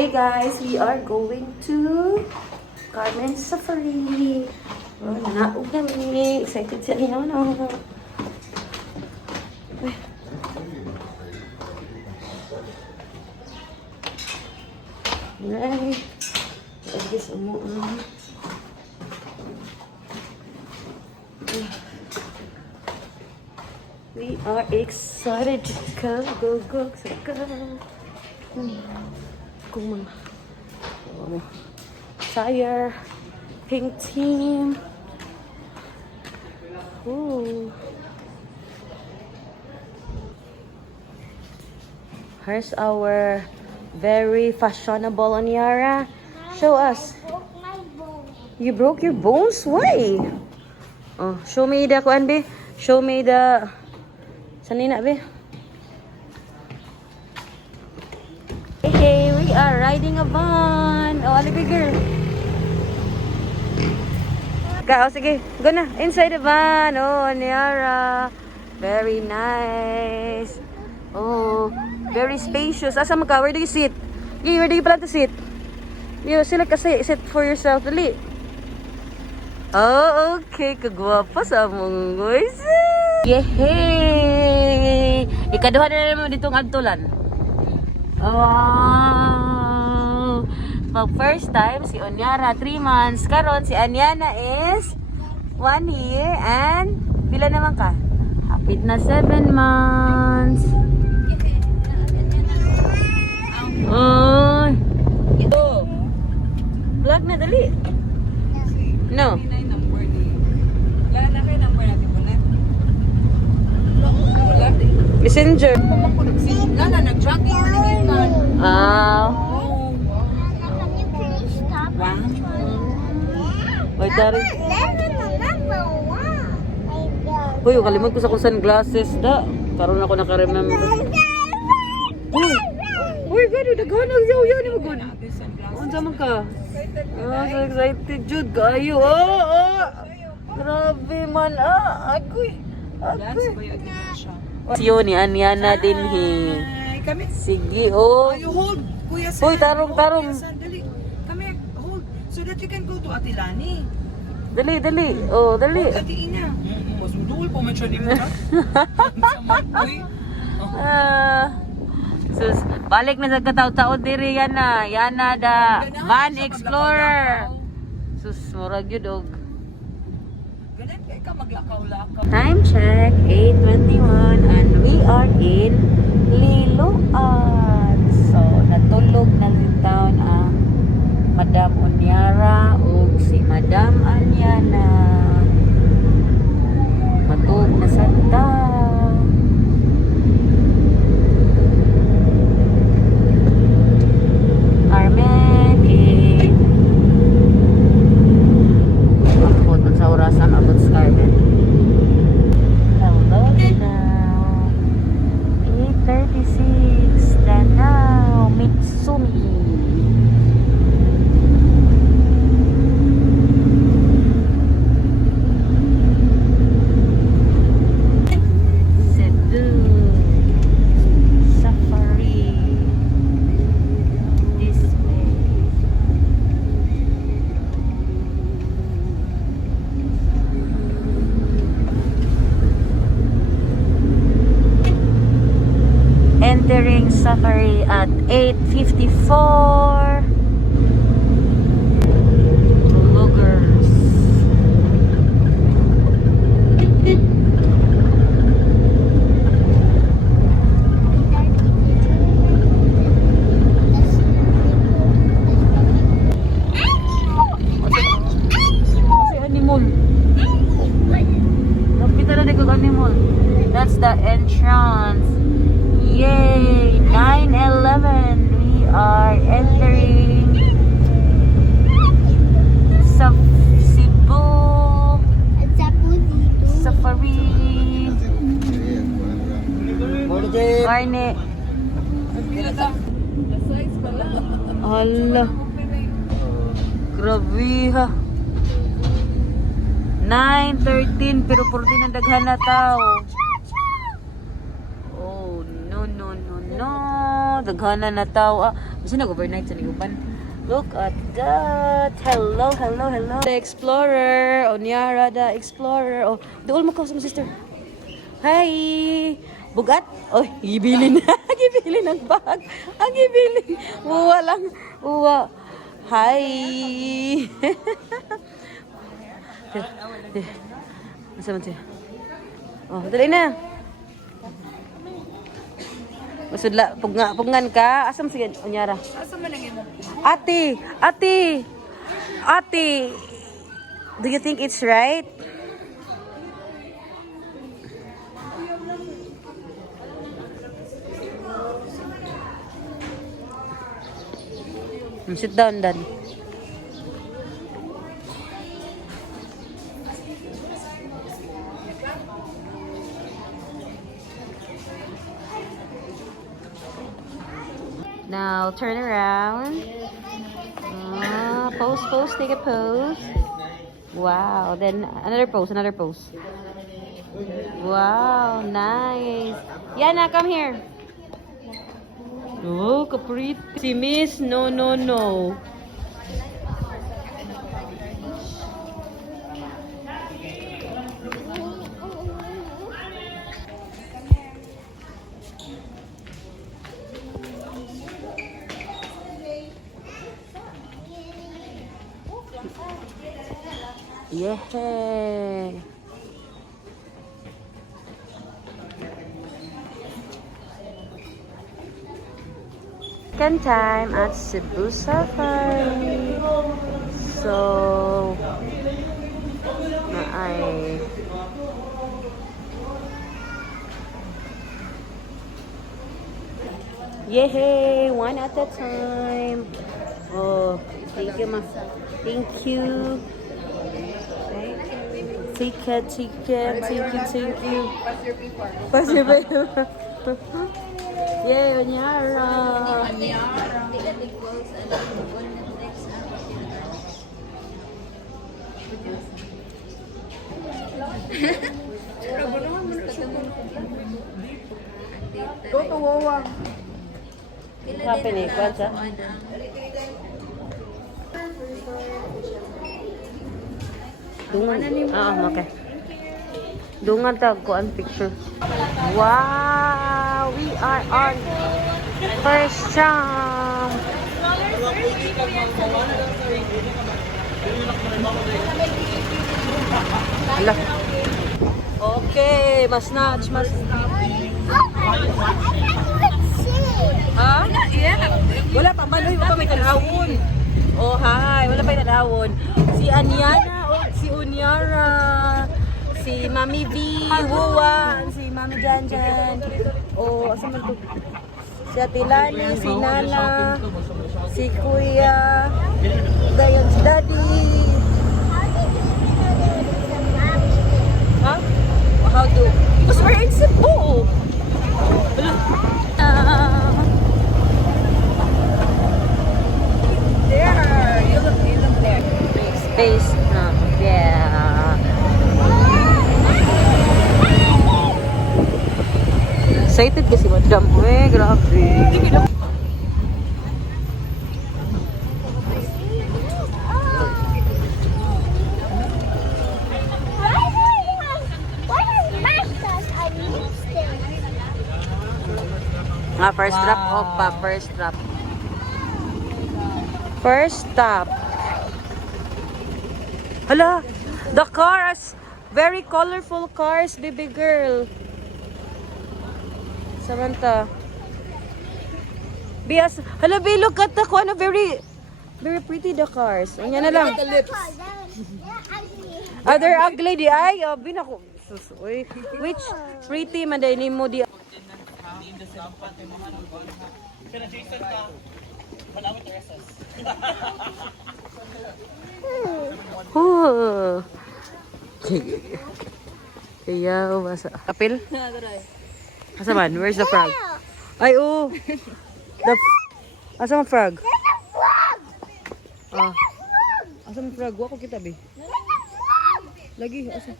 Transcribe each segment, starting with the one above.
Hey guys, we are going to Carmen Safari. Oh, nanaog namin. Excited siya niyo, no? Right. I guess we are excited to go. Kung Sire, pink team. Ooh. Here's our very fashionable Onyara. Show us. You broke your bones? Why? Oh, show me the kuan be. Show me the. Sanina be. Hey, we are riding a van. Oh, ali girl. Oh, sige. Go na. Inside the van. Oh, Onyara. Very nice. Oh, very spacious. Asa mo ka? Where do you sit? Okay, where do you plan to sit? You select a sit for yourself. Dali. Oh, okay. Kagwapa sa mong guys. Yehey! Ikaduha na naman ditong adtulan. Oh! Pag first time, si Onyara, 3 months. Karon si Anyana is 1 year and pila naman ka? Hapit na 7 months. Oh! Vlog na, dali. No. Messenger. Nag-jogging mo din man. Wait, dari. Uy, kalimot ko sa kung sunglasses da. Karoon ako nakaremember. Uy, gano'n, naghanag siya. Yan, yung magod. Ano man ka? Oh, so excited, Jude. Kayo, grabe man, agoy. Siyo ni Anyana din, Sige, oh. You hold, Kuya San. Uy, tarong. Dali. Come here, hold. So that you can go to Atilani. Dali. Oh, dali. Ati Ina. Mas udul po man siya ni mo. Sus, balik na sa kataw-tao diri Yana da Van Explorer. Sus, murag yun og. Ganun kay ka maglakaw-lakaw. Time check, 8:21 and we are in Liloan. So, natulog na si taon ang Madam Onyara ug si Madam Anyana. Matug na sa taon. Carmen abot sa orasan abot sa Carmen. Hello now. 8:36 Danao Mitsumi. Cebu Safari. This way. Entering Safari at 8:54. Vloggers. Kasi animal. Kapita na dito animal. That's the entrance. Yay! 9:11. We are entering Cebu Safari. Garne. Allah. Grabe ha. 9:13 pero 14 ang daghan na tao. Oh, no. Daghana na tao. Kasi nag-overnight sa Liguban. Look at that! Hello, hello, hello! The Explorer! Onyara, the Explorer! Oh, doon mo ko sa sister. Hi! Bugat? Oh, gibilin na. Gibilin ang bag. Ang gibilin. Uwa lang. Uwa. Hi! Masa man siya? Oh, dali na. Masudla, pungan ka. Asam sige, Onyara? Asa man ang imo? Ate! Ate! Ate! Do you think it's right? Sit down, Daddy. Now turn around. Pose, pose, take a pose. Wow. Then another pose, another pose. Wow, nice. Yana, come here. Oh, kaprit. Si Miss, no, no, no. Yeah. Second time at Cebu Safari. So, ay yay! One at a time. Oh, thank you, ma. Thank you. Take care, take care, thank you, thank you. Pass your paper. Yay, Onyara. Go to Wawa. What happened? What's that? Dungan. Okay. Dungan tag ko ang picture. Wow! We are on first jump. Hala. Okay, mas notch, mas. Ha? Wala pa man, wala pa may tanawon. Oh, hi. Wala pa yung tanawon. Si Anyana, si Onyara, si Mami V, Wuwan, si Mami Janjan. Oh, asa man to? Si Ate Lani, si Nana, si Kuya, dayon si Daddy. Huh? How to? Because we're in Cebu. There. You look there. Space na. Yeah. Excited kasi madam. Grabe. First drop. Opa, first drop. First stop. Hala, the cars. Very colorful cars, baby girl. Samantha. Bias. Hala, be, look at the ano, very pretty the cars. Yan na lang. They're ugly di ay. Binako. Uy, which pretty man day nimo di. Oh. Kaya basa. Apil? Asa man? Where's the frog? Ay, oh. Asa man frog? Ah. Asa man frog? Wako kita, be. Lagi, asa.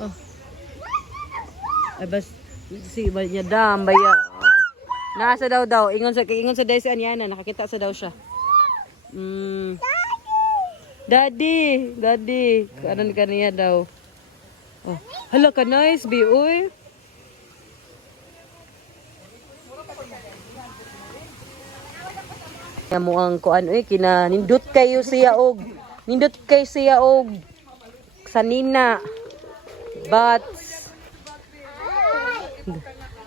Oh. Ay, bas. Si, niya dam, baya. Nasa daw. Ingon sa Desi Anyana, nakakita sa daw siya. Daddy. Karon kaniya daw. Oh, hala ka nice, bi uy. Mo ang kuan uy kina nindot kayo siya og sanina. But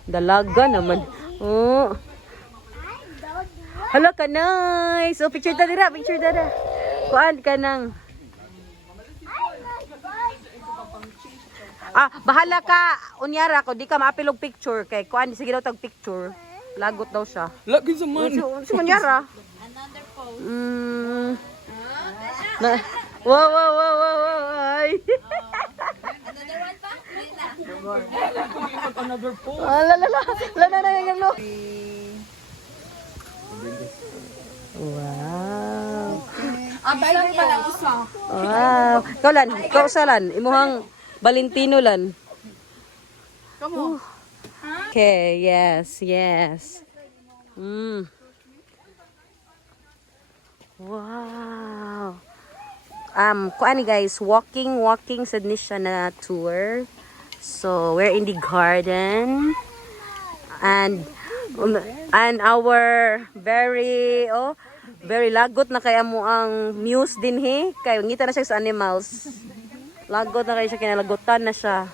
dalaga naman. Oh. Hala ka nice. Oh, picture dada. Kuan ka nang. Bahala ka. Unyara ko, di ka maapilog picture kay kuan sige daw tag picture. Lagot daw siya. Lagi sa man. Si Unyara. Another pose. Wow. Ay. Another one pa? Another pose. La. Wow. Bilang pa lang isa. Wow. Ikaw sa lan. Imuhang Valentino lan. Kamu? Okay, yes. Wow. Kuan guys, walking sa siya na tour. So, we're in the garden. And our very lagot na kaya mo ang muse din he. Kaya ngita na siya sa animals. Lagot na kaya siya, kinalagotan na siya.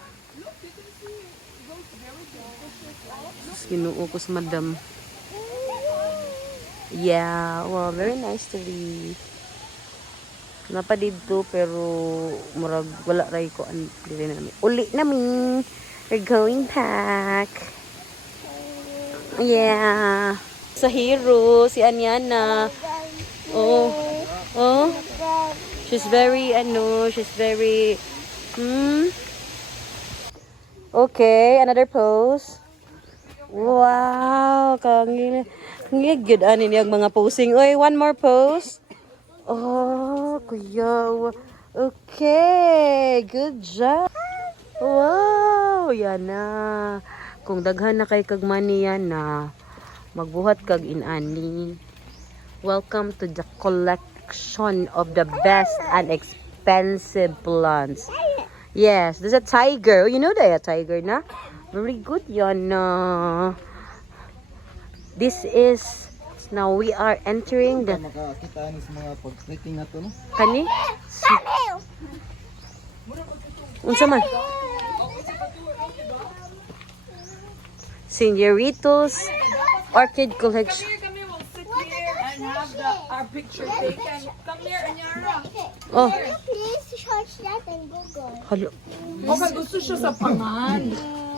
Ginuo ko sa madam. Yeah, well, very nice to be. Napa dito pero murag wala ray ko an dili na namin. Uli namin. We're going back. Yeah. Sa hero si Anyana. Oh. She's very Okay, another pose. Wow, kangin good anin yung mga posing. Oy, one more pose. Oh, kuya. Okay, good job. Wow, yan na. Kung daghan na kay kag money yan na, magbuhat kag inani. Welcome to the collection of the best and expensive plants. Yes, there's a tiger. You know that a tiger na? Very good yan na. This is, now we are entering the... Makakita ni sa mga pag-rating na to, no? Kani? Unsa man? Señoritos Orchid Collection. Come here, we'll sit here and have our picture taken. Come here, Anyara. Oh, Please search that in Google. halo. Okay, gusto siya sa pangan.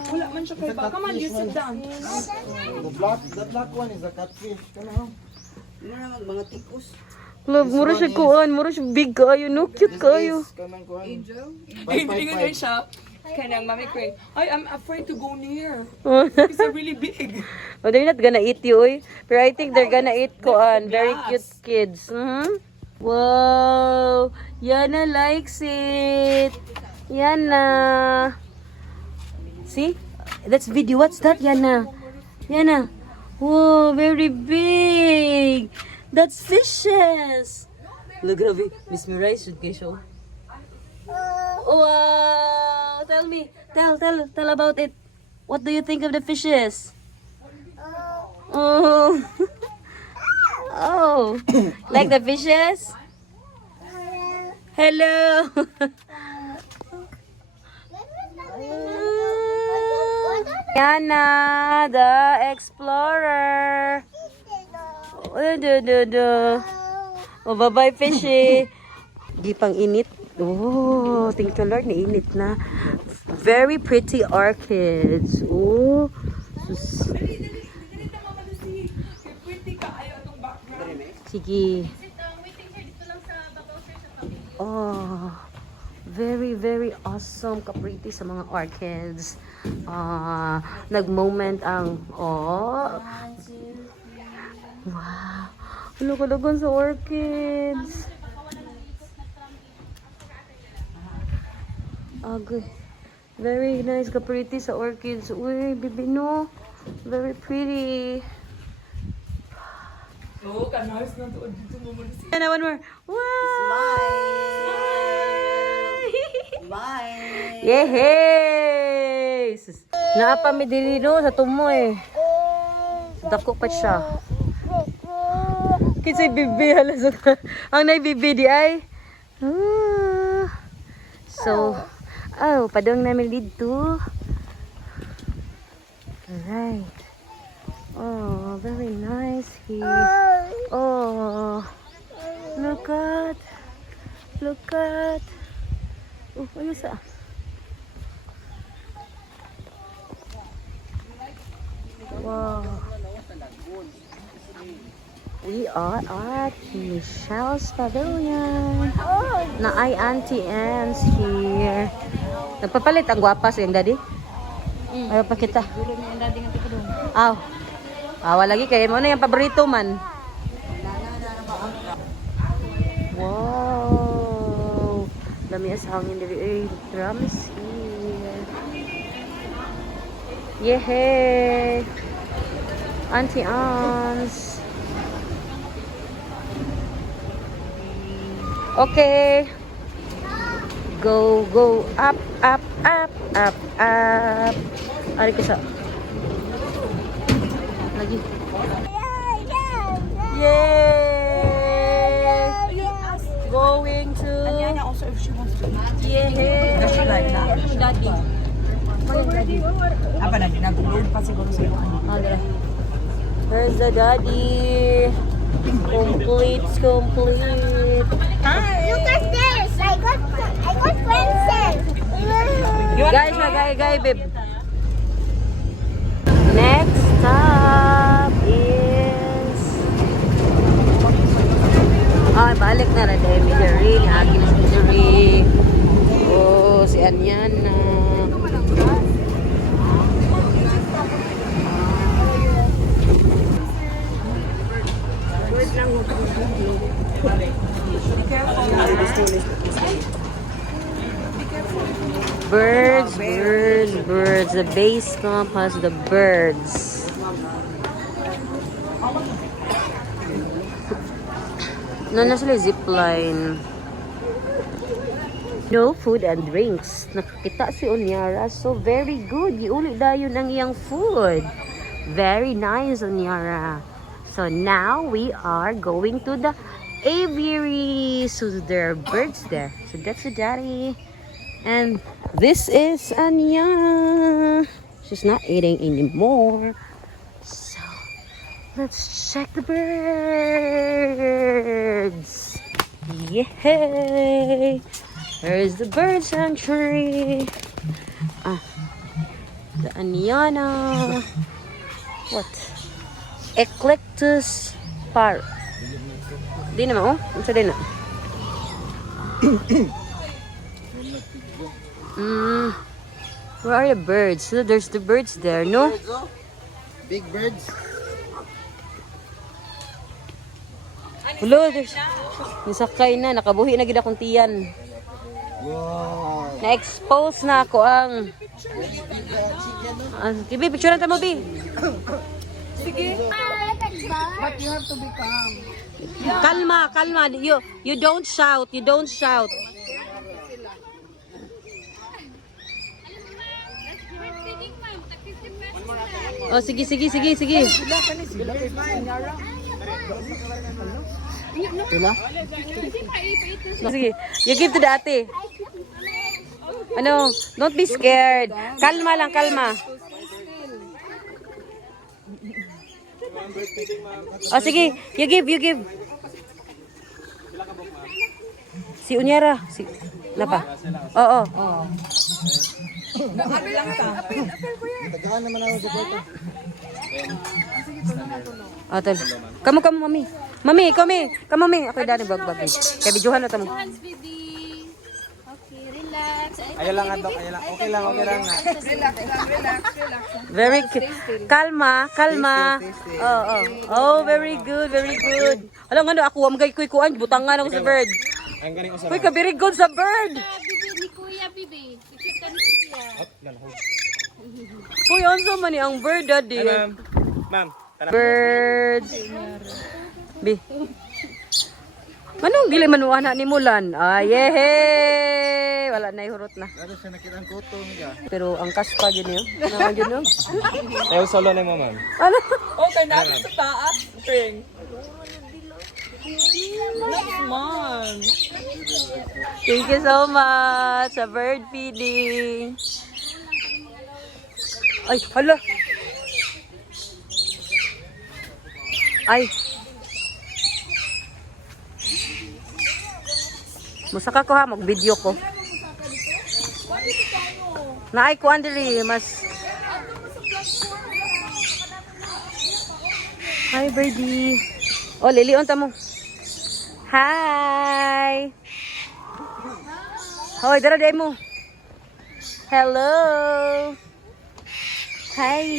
Wala man siya kay ba. Come on, you sit down. The black one is a catfish. Ano? Love, mura siya kuan, mura siya big kayo, no? Cute kayo. Kanang kuhan. Ingay siya. Kanang mami Craig. I'm afraid to go near. Oh, It's really big. they're not gonna eat you, oy. Pero I think they're gonna eat kuan. Very cute kids. Wow! Yana likes it. Yana. See? That's video. What's that, Yana? Yana. Whoa, very big. That's fishes. Look, grabe. Miss Mirai should kayo show. Wow! Tell me. Tell about it. What do you think of the fishes? Oh. Oh. Like the fishes? Hello. Yana, the explorer. Oh, bye-bye, fishy. Di pang init. Oh, thank you Lord, nainit na. Very pretty orchids. Oh. Sige. Oh. Very, very awesome. Kapriti sa mga orchids. Nag-moment ang... Oh. Wow. Ano ka dagan sa orchids? Agay. Very nice, kapriti sa orchids. Uy, bibi no. Very pretty. Oo, kanahas na to. Dito mo muna si... And one more. Bye. Yehey! Naapa mi diri no sa tumo eh. Dako pa siya. Kinsay bibi hala sa ang nay bibi di ay. So, padong namin dito. Alright. Oh, very nice here. Oh, look at. Oh, ayos ah. Wow. We are at Michelle's Pavilion. Na ay Auntie Anne's here. Nagpapalit ang gwapas yung daddy. Ayaw pa kita. Aw. Awa lagi kayo mo na yung paborito man. Wow. Dami as hangin diri. Drum is here. Yehey. Auntie Anne's. Okay. Go up. Ari ko sa. Lagi. Yay! Going to. Anyanya also if she wants to eat. Yay! Does she like that? Daddy. Aba na, nag-load pa siguro sa iyo. Where's the daddy? Complete. Look at this. I got pencil. Guys, babe. Next stop is... balik na rin dahil Midori. Agil si Midori. Oh, si Anyana. Birds. The base camp has the birds. No, na sila zipline. No food and drinks. Nakakita si Onyara. So, very good. Giulit dayon ang iyang food. Very nice, Onyara. So, now we are going to the aviary. So, there are birds there. So, that's the daddy. And this is Anya. She's not eating anymore. So, let's check the birds. Yay! There's the bird sanctuary. The Anyana. What? Eclectus park. Di naman, oh. Isa din na. Where are the birds? So there's the birds there, no? Birds, oh. Big birds. Hello, there's... Nisakay na, nakabuhi na gid akong tiyan. Wow. Na-expose na ako ang... Kibi, picture natin mo, Bi. But you have to be calm. Kalma. You don't shout. Oh, sige. Pila? Sige, you give to the ate. Ano, don't be scared. Kalma lang. Oh, sige, you give. Si Unyara. Napa? Oo. Tagaan naman ako sa bata. Tol. Kamu, mami. Mami. Ako dani bag. Kaya bidyuhan na tamo. Baby. Okay, relax. Ayaw lang. Okay lang na. Relax. Very kalma. Oo. Oh, very good. Alam nga ako amgay kuan butangan ako sa bird. Ang galing ko sa Kuy ka very good sa bird. Bibi ni Kuya, bibi. Picture ka ni Kuya. Kuy unsa man ni ang bird daddy? Ma'am. Birds. Bi. Manong dili manuana ni Mulan. Ay, yehe! Wala na ihurot na. Ano siya nakita ang kuto niya? Pero ang kaspa yun yun. Naman yun yun. Ayaw solo na mo, ma'am. Ano? Okay, natin sa taas. Pring. Next month. Thank you so much sa bird feeding. Ay, hala. Ay. Musaka ko ha, mag-video ko. Naay ko andiri, mas... Hi, birdie. Oh, lilion ta mo. Hi. Hoy, dara day mo. Hello. Hi.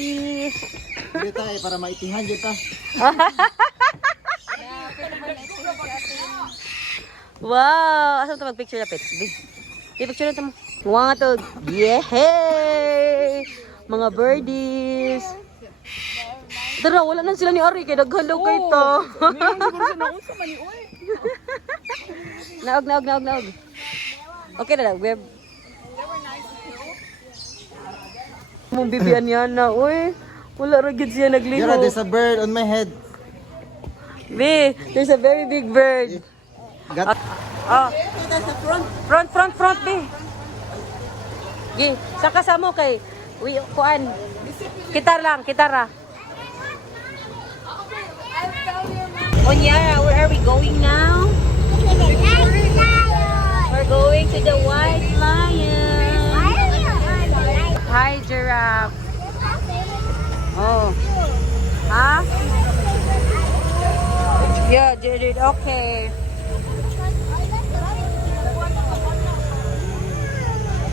Dito para maitihan dito. Wow! Asa mo mag-picture na pets? I-picture na ito mo. Mga to. Yehey! Mga birdies. Tara, wala na sila ni Ari. Kaya naghalaw kayo to. Naog. Okay na lang. Mong bibian yan na. Uy, wala rin siya Yara, nagliho. there's a bird on my head. B, there's a very big bird. Got Oh. Front, B. Gi, saka sa mo kay kuan. Kitara. Onyara, where are we going now? We're going to the White Lion. Hi, giraffe. Oh. Huh? Yeah, did it. Okay.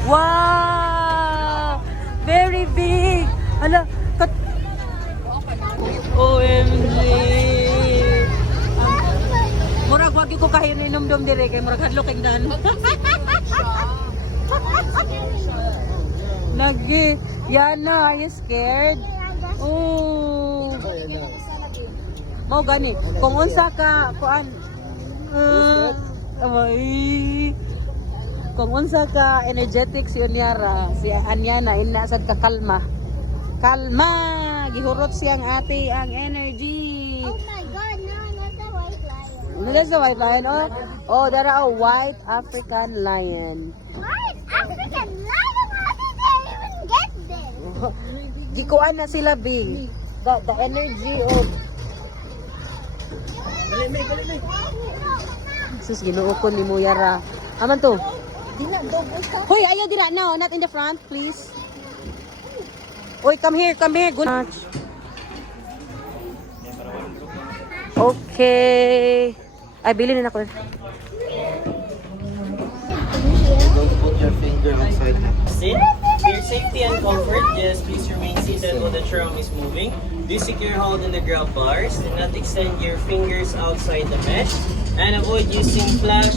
Wow! Very big! Hala, OMG! Murag wag ko kahit inom-dom dire kay murag hadlok kay dan. Lagi, Yana, are you scared? Oh. Mau gani, kung unsa ka kuan ay kung unsa ka energetic si Onyara, si Anyana ina sad ka kalma. Kalma, gihurot siyang ate ang energy. Oh my God, no, that's a white lion. That's the white lion, oh. Oh, dara a white African lion. White African lion? How did they even get there? Gikuan na sila, B. The energy of sus ginuukon ni Muyara. Aman to. Hoy, ayaw dira now, not in the front, please. Hoy, come here. Good much. Okay. Ay, bilhin na ako. Don't put your finger outside them. Sit. For your safety and comfort, just please remain seated while the tram is moving. Do secure hold on the grab bars. Do not extend your fingers outside the mesh. And avoid using flash.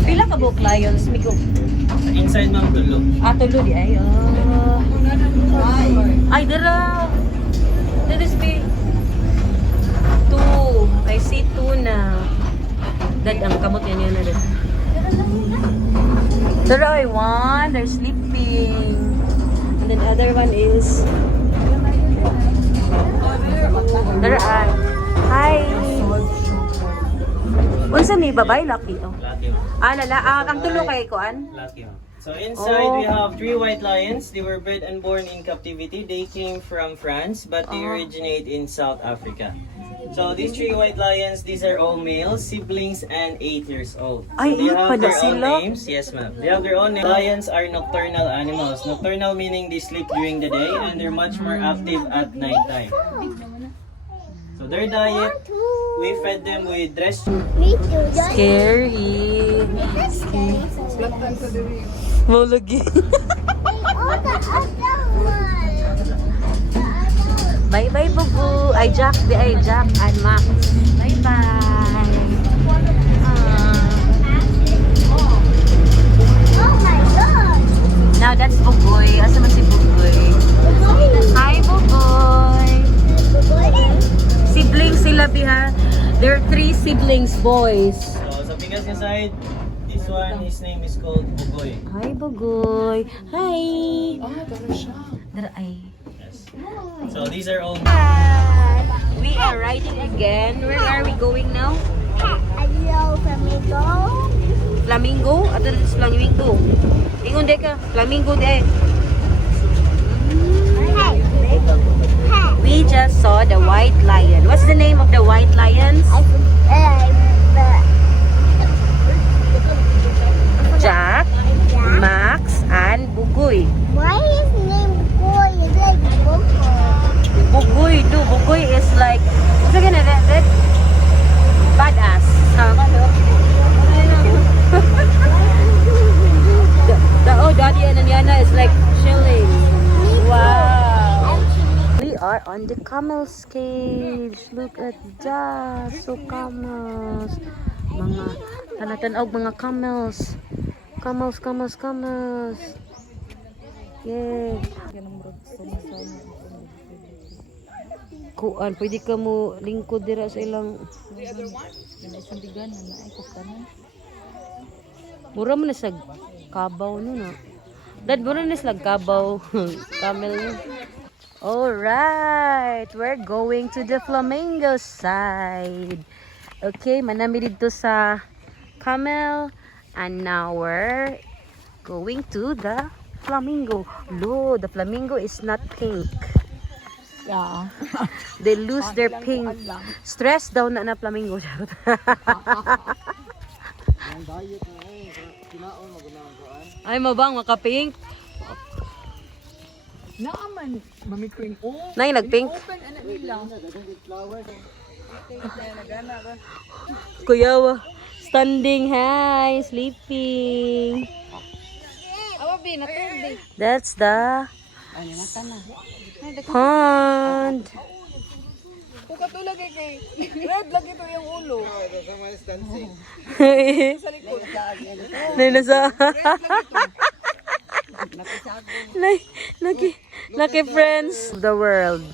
Pila ka buok lions, Migo? Inside ma'am tulo. Tulo di ay. Ay, dira. That is big. 2. I see 2 na. Dad, ang kamot yan na rin. Dira ay 1. They're sleeping. And then the other one is... Dira ay. Hi. Unsa ni babay laki to? Laki ma'am. Ang tulo kay kuan. Laki ma'am. So inside we have 3 white lions. They were bred and born in captivity. They came from France, but they originate in South Africa. So these 3 white lions, these are all males, siblings, and 8 years old. So Ay, they have pala their own sila? names. Yes, ma'am. They have their own names. Lions are nocturnal animals. Nocturnal meaning they sleep during the day, and they're much more active at night time. So their diet, we fed them with dressed. Me too. Scary. Mau lagi. Oh, the other one. Bye-bye, Bubu. Ay, Jack. And Max. Bye-bye. Oh my God. Now, that's Bugoy. Asa man si Bugoy? Hi, boys. So sa bigas niya side, this one, his name is called Bugoy. Hi, Bugoy. Hi. Dara ay. Yes. So these are all We are riding again. Where are we going now? Hello, flamingo. Flamingo? Ato na flamingo. Ingon de ka, flamingo de. We just saw the white lion. What's the name of the white lions? Jack, Max, and Bugoy. Why is name Boy? Is like Boko? Bugoy, do. Bugoy is like, what's it gonna that? Badass. Oh, Daddy and Anyana is like chilling. Wow. We are on the camel's cage. Look at that. So camels. Mga tanatan-og mga camels. Camels. Yeah. Kuan, pwede ka mo lingkod dira sa ilang. Mura mo na sa kabaw no na. Dad, mura na sa kabaw. Camel no. Alright, we're going to the flamingo side. Okay, manami dito sa camel. And now we're going to the flamingo. No, the flamingo is not pink. Yeah. They lose their pink. Stress daw na flamingo. Ay, mabang maka-pink. Naaman, Mami Queen. Oh, Nay, nag-pink. open anak nila. Kuyawa. Standing high, sleeping. That's the pond. Kung katulad kay red lagi to yung ulo. Sa likod. Nay, nasa... Nay, Lucky friends of the world.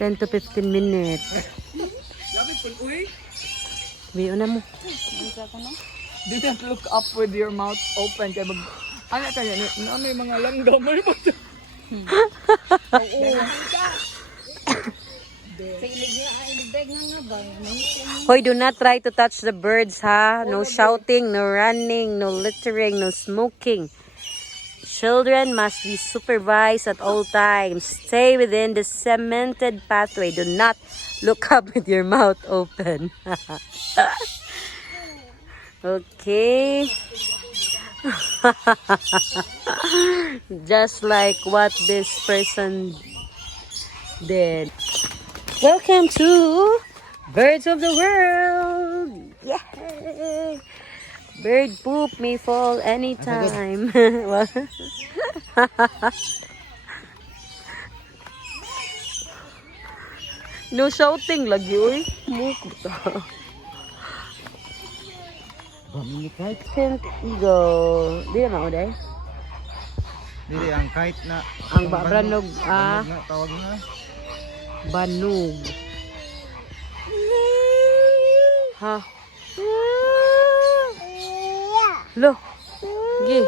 10 to 15 minutes. Lapit pun uy. Biyo na mo. Do not look up with your mouth open kay mag ana kaya na may mga langgam may ba? Hoy, do not try to touch the birds, ha? No shouting, no running, no littering, no smoking. Children must be supervised at all times. Stay within the cemented pathway. Do not look up with your mouth open. Okay. Just like what this person did. Welcome to Birds of the World. Yay! Bird poop may fall anytime. No shouting lagi, uy. Mukuta. Pink eagle. Di na mauday. Dili ang kite na. Ang banog, Banog na, tawag na. banog. Ha? Lo. Gi.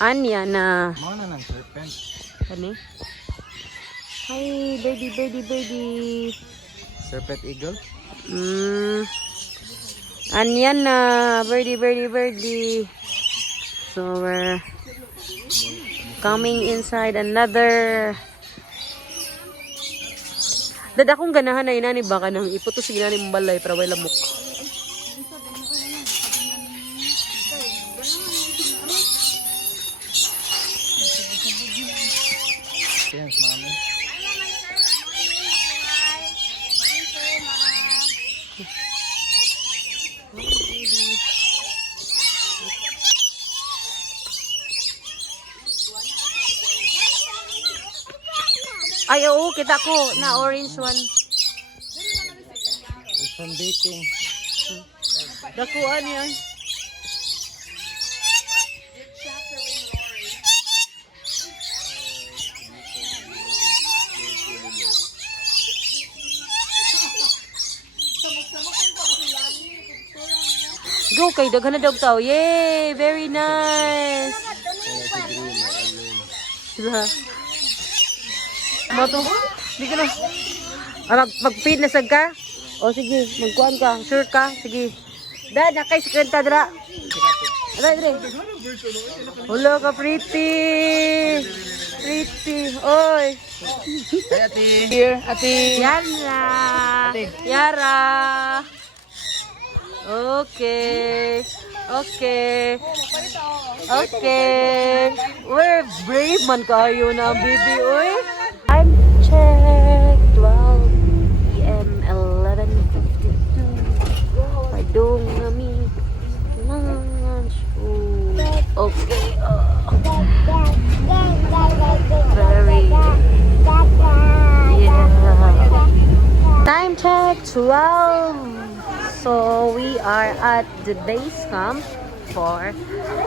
Anya na. Mga na ng serpent. Kani? Hi, birdie. Serpent eagle? Anya na. Birdie. So we're coming inside another. Dada akong ganahan na inani baka nang iputos ginani mong balay para way lamok. Yes, mami. Ay, oo, kita ko na orange one. It's from baking. Dakuan yan. Go kay daghan na daw tao. Yay! Very nice. Diba? Mato. Di ka na. Mag-feed na sag ka? O sige, magkuhan ka. Sure ka? Sige. Dad, nakay si Kenta dra. Dre. Hello ka, pretty. Pretty. Oy. Here, ate. Yara. Yara. Okay. Okay. Okay. We're brave man kayo na, baby. Oy. Time check. 12 p.m. 11:52. Padung nami. Lunch. Okay. Very. Yeah. Time check 12. So we are at the base camp for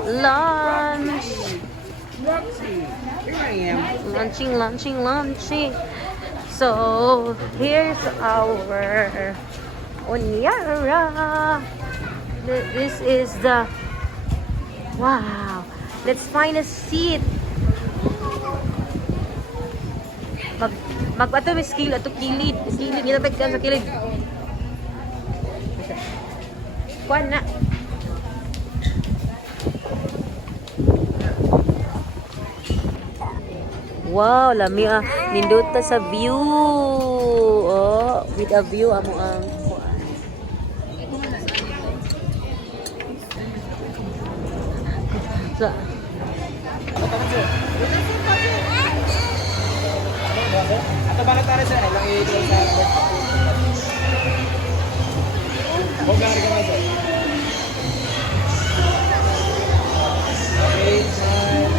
lunch. Here I am. Lunching. So here's our Onyara. This is the wow. Let's find a seat. Ato may skill ato kilid. Kilid kita pagkan sa kilid. Kuan na. Wow, lami ah. Nindot ta sa view. Oh, with a view amo ang sa Ato ba nagtari sa ilang i-close sa Huwag lang rin ka na sir. Okay, smile.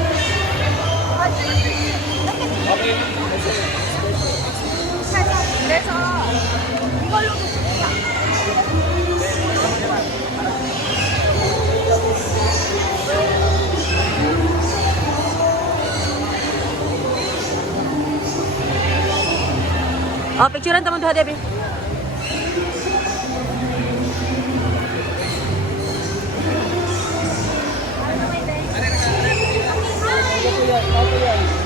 Okay. oh, picturean ta mo duha Debbie. Ito yan.